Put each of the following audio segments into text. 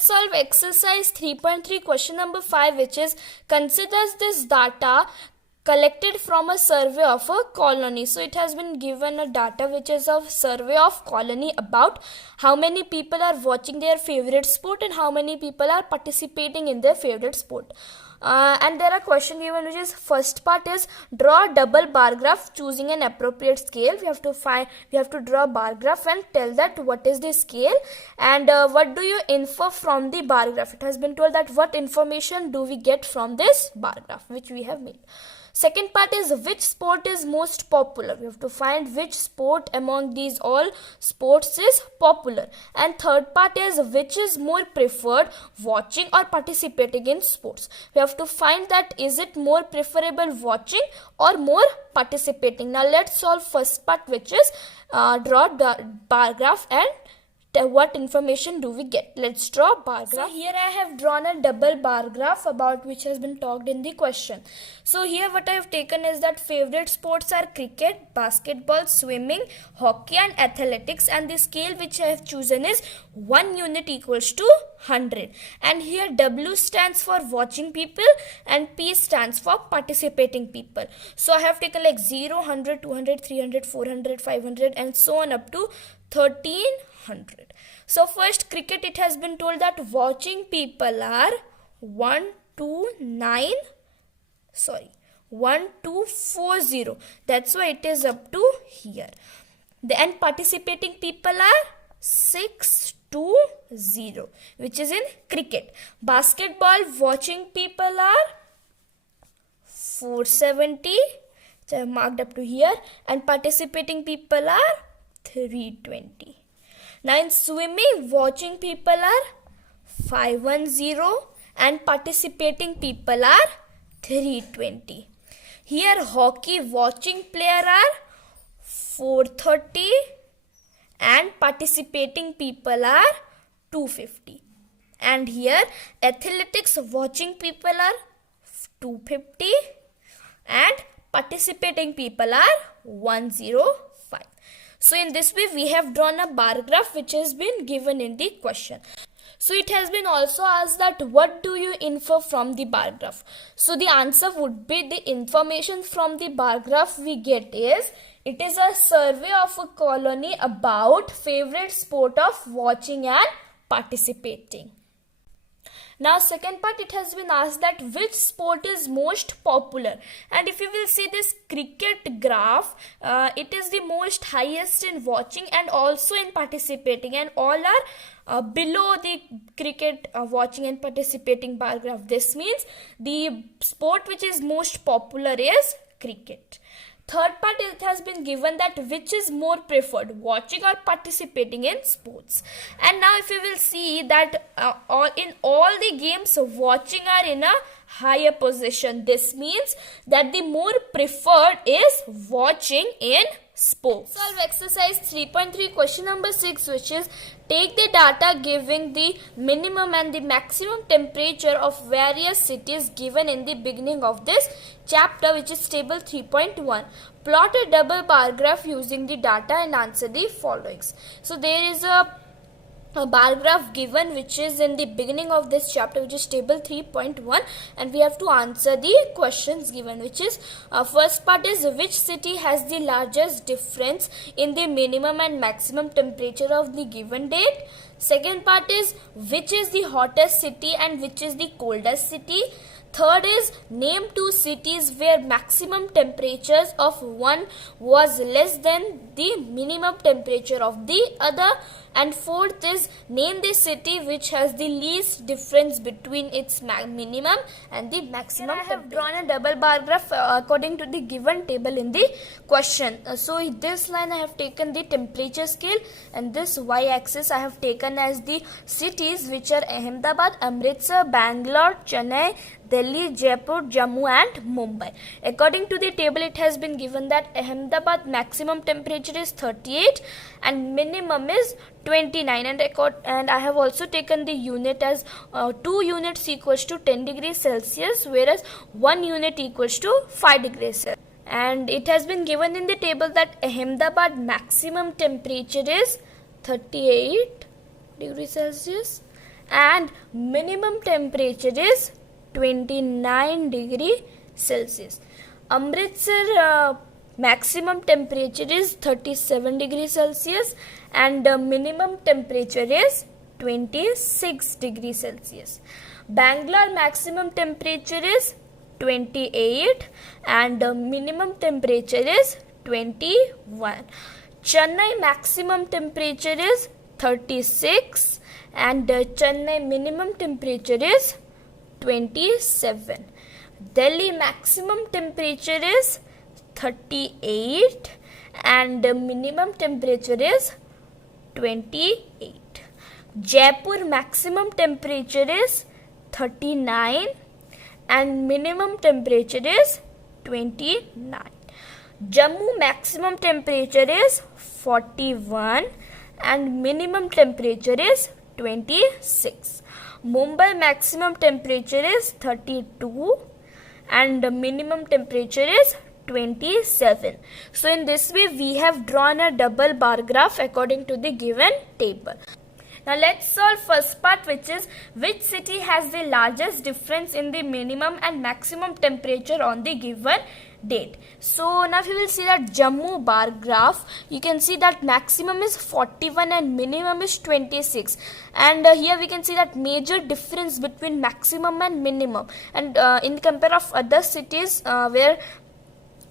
let's solve exercise 3.3 question number 5, which is considers this data collected from a survey of a colony. So it has been given a data which is of survey of colony about how many people are watching their favorite sport and how many people are participating in their favorite sport. And there are question given which is first part is draw a double bar graph choosing an appropriate scale. We have to draw a bar graph and tell that what is the scale and what do you infer from the bar graph. It has been told that what information do we get from this bar graph which we have made. Second part is which sport is most popular. We have to find which sport among these all sports is popular. And third part is which is more preferred, watching or participating in sports. We have to find that is it more preferable watching or more participating. Now let's solve first part, which is draw the bar graph and what information do we get. Let's draw bar graph. So here I have drawn a double bar graph about which has been talked in the question. So here what I have taken is that favorite sports are cricket, basketball, swimming, hockey and athletics, and the scale which I have chosen is 1 unit equals to 100. And here W stands for watching people and P stands for participating people. So I have taken like 0, 100, 200, 300, 400, 500 and so on up to 1300. So first cricket, it has been told that watching people are 1240. That's why it is up to here. Then participating people are 620, which is in cricket. Basketball watching people are 470, which I have marked up to here, and participating people are 320. Now in swimming, watching people are 510 and participating people are 320. Here hockey watching player are 430 and participating people are 250. And here athletics watching people are 250 and participating people are 105. So in this way we have drawn a bar graph which has been given in the question. So it has been also asked that what do you infer from the bar graph. So the answer would be the information from the bar graph we get is it is a survey of a colony about favorite sport of watching and participating. Now second part, it has been asked that which sport is most popular, and if you will see this cricket graph, it is the most highest in watching and also in participating, and all are below the cricket watching and participating bar graph. This means the sport which is most popular is cricket. Third part, it has been given that which is more preferred, watching or participating in sports. And now if you will see that in all the games, watching are in a higher position. This means that the more preferred is watching in sports. Solve exercise 3.3 question number 6, which is take the data giving the minimum and the maximum temperature of various cities given in the beginning of this chapter, which is table 3.1. Plot a double bar graph using the data and answer the followings. So there is a bar graph given which is in the beginning of this chapter, which is table 3.1, and we have to answer the questions given, which is first part is which city has the largest difference in the minimum and maximum temperature of the given date. Second part is which is the hottest city and which is the coldest city. Third is name two cities where maximum temperatures of one was less than the minimum temperature of the other. And fourth is name the city which has the least difference between its minimum and the maximum. Here I have drawn a double bar graph according to the given table in the question. So this line I have taken the temperature scale, and this y-axis I have taken as the cities, which are Ahmedabad, Amritsar, Bangalore, Chennai, Delhi, Jaipur, Jammu and Mumbai. According to the table, it has been given that Ahmedabad maximum temperature is 38 and minimum is 29, and I have also taken the unit as 2 units equals to 10 degrees Celsius, whereas 1 unit equals to 5 degrees Celsius. And it has been given in the table that Ahmedabad maximum temperature is 38 degrees Celsius and minimum temperature is 29 degree Celsius. Amritsar maximum temperature is 37 degrees Celsius and minimum temperature is 26 degrees Celsius. Bangalore maximum temperature is 28 and minimum temperature is 21. Chennai maximum temperature is 36 and Chennai minimum temperature is 27. Delhi maximum temperature is 38 and minimum temperature is 28. Jaipur maximum temperature is 39 and minimum temperature is 29. Jammu maximum temperature is 41 and minimum temperature is 26. Mumbai maximum temperature is 32 and the minimum temperature is 27. So in this way we have drawn a double bar graph according to the given table. Now let's solve first part, which is which city has the largest difference in the minimum and maximum temperature on the given date. So now if you will see that Jammu bar graph, you can see that maximum is 41 and minimum is 26, and here we can see that major difference between maximum and minimum, and in compare of other cities where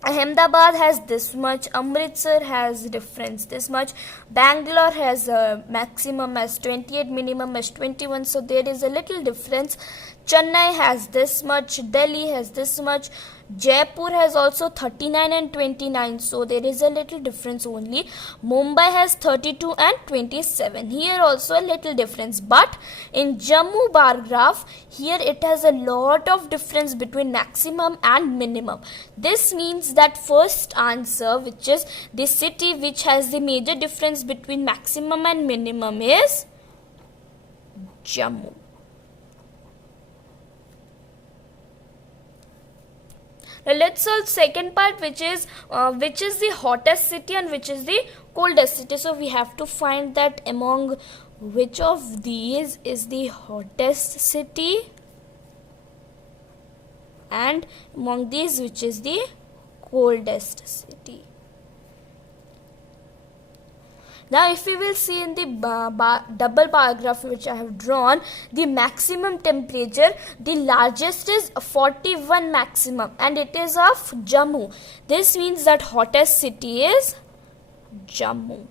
Ahmedabad has this much, Amritsar has difference this much, Bangalore has maximum as 28, minimum as 21, so there is a little difference. Chennai has this much, Delhi has this much, Jaipur has also 39 and 29, so there is a little difference only. Mumbai has 32 and 27, here also a little difference, but in Jammu bar graph, here it has a lot of difference between maximum and minimum. This means that first answer, which is the city which has the major difference between maximum and minimum, is Jammu. Now let's solve second part, which is the hottest city and which is the coldest city. So we have to find that among which of these is the hottest city and among these which is the coldest city. Now if we will see in the double bar graph which I have drawn, the maximum temperature, the largest is 41 maximum and it is of Jammu. This means that hottest city is Jammu.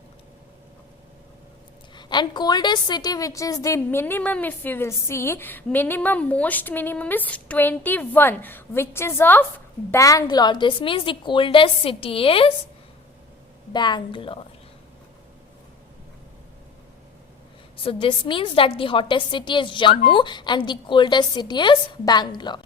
And coldest city, which is the minimum, if we will see, most minimum is 21, which is of Bangalore. This means the coldest city is Bangalore. So this means that the hottest city is Jammu and the coldest city is Bangalore.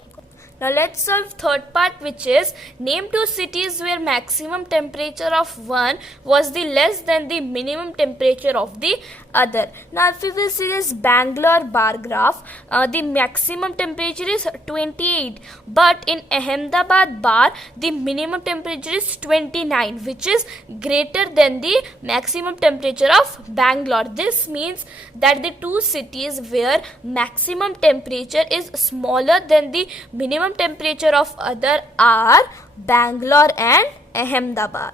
Now let's solve third part, which is name two cities where maximum temperature of one was the less than the minimum temperature of the other. Now if we will see this Bangalore bar graph, the maximum temperature is 28, but in Ahmedabad bar the minimum temperature is 29, which is greater than the maximum temperature of Bangalore. This means that the two cities where maximum temperature is smaller than the minimum temperature of other are Bangalore and Ahmedabad.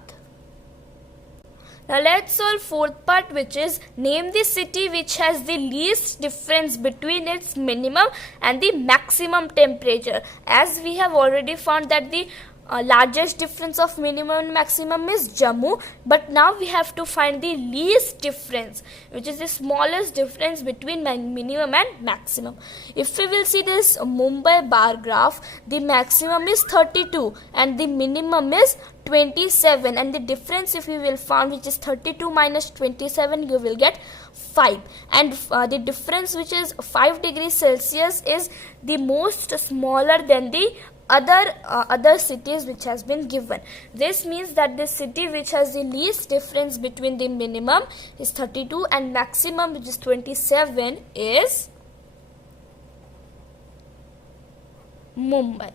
Now let's solve fourth part, which is name the city which has the least difference between its minimum and the maximum temperature. As we have already found that the largest difference of minimum and maximum is Jammu, but now we have to find the least difference, which is the smallest difference between minimum and maximum. If we will see this Mumbai bar graph, the maximum is 32 and the minimum is 27, and the difference if you will find, which is 32 minus 27, you will get 5, and the difference which is 5 degrees Celsius is the most smaller than the other cities which has been given. This means that the city which has the least difference between the minimum is 32 and maximum, which is 27, is Mumbai.